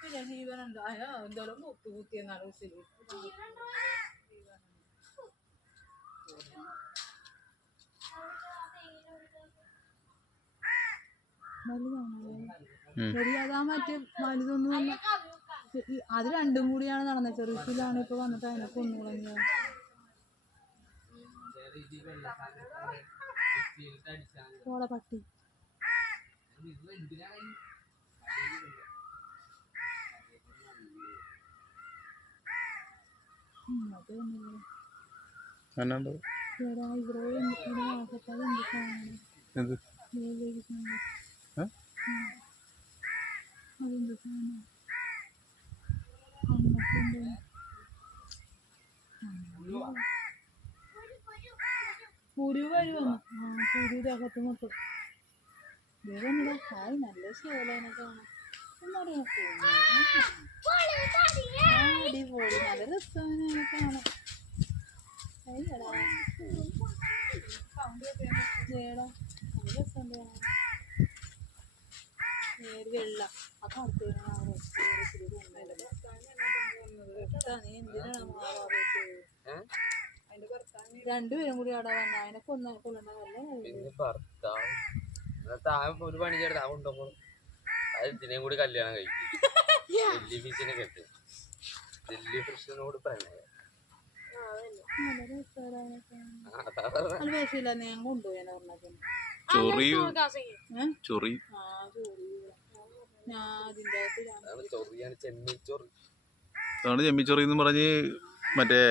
പിന്നെ ജീവനുണ്ട് എന്തോരം കുത്തിയെന്നാണ് ശരി വലുതാ മറ്റേ വലുതൊന്നും അത് രണ്ടും കൂടിയാണ് നടന്നത്. ചെറുക്കിലാണ് ഇപ്പൊ വന്നിട്ട് അതിനെ കൊന്നുകളഞ്ഞ പട്ടി. പുരു വഴി വന്നു. പുരു ദേഹത്ത് മൊത്തം ഹായ് നല്ല ശോലനെ കാണാം. അടിപൊളി നല്ല രസമാണ് കാണാം. വെള്ള അപ്പൊ രണ്ടുപേരും കൂടി അവിടെ വന്ന അതിനെ ഒരു പണി ചേർത്ത് ഉണ്ടപ്പോ ഇതിനെയും കൂടി കല്യാണം കഴിക്കും. ഡൽഹി ഫിഷിനെ കെട്ട് ഡൽഹി ഫിഷിനോട് പ്രണയം. ഞാൻ കൊണ്ടുപോയാ ചെമ്മീച്ചൊറി ചെമ്മിച്ചൊറി എന്ന് പറഞ്ഞ് മറ്റേ